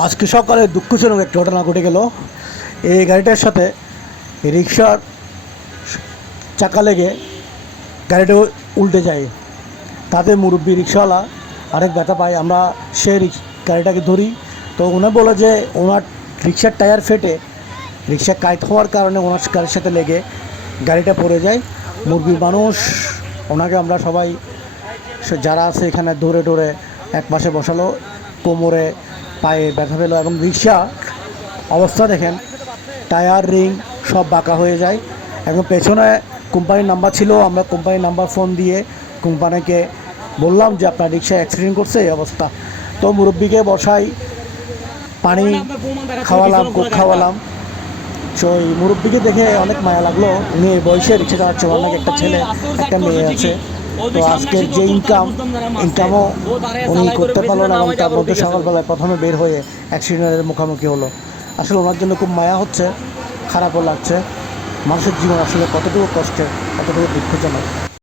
আজকে সকালে দুঃখজনক একটি ঘটনা ঘটে গেল। এই গাড়িটার সাথে রিক্সার চাকা লেগে গাড়িটা উল্টে যায়। তাতে মুরব্বী রিক্সাওয়ালা অনেক ব্যথা পায়। আমরা সেই গাড়িটাকে ধরি, তো উনি বলে যে ওনার রিক্সার টায়ার ফেটে রিক্সা কাইট হওয়ার কারণে ওনার গাড়ির সাথে লেগে গাড়িটা পড়ে যায়। মুরব্বী মানুষ, ওনাকে আমরা সবাই যারা আছে এখানে ধরে ধরে এক পাশে বসালো, কোমরে পায়ে ব্যথা পেলো এবং রিক্সা অবস্থা দেখেন, টায়ার রিং সব বাঁকা হয়ে যায়। এবং পেছনে কোম্পানির নাম্বার ছিল, আমরা কোম্পানির নাম্বার ফোন দিয়ে কোম্পানিকে বললাম যে আপনার রিক্সা অ্যাক্সিডেন্ট করছে এই অবস্থা। তো মুরব্বিকে বসাই, পানি খাওয়ালাম, কোক খাওয়ালাম। তো এই মুরব্বিকে দেখে অনেক মায়া লাগলো। উনি এই বয়সে রিক্সা চালাচ্ছে, ওর নাকি একটা ছেলে একটা মেয়ে আছে। তো আজকের যে ইনকামও উনি করতে পারলো না এবং তার মধ্যে সকালবেলায় প্রথমে বের হয়ে অ্যাক্সিডেন্টের মুখোমুখি হলো। আসলে ওনার জন্য খুব মায়া হচ্ছে, খারাপও লাগছে। মানুষের জীবন আসলে কতটুকু কষ্টের, কতটুকু দুঃখজনক।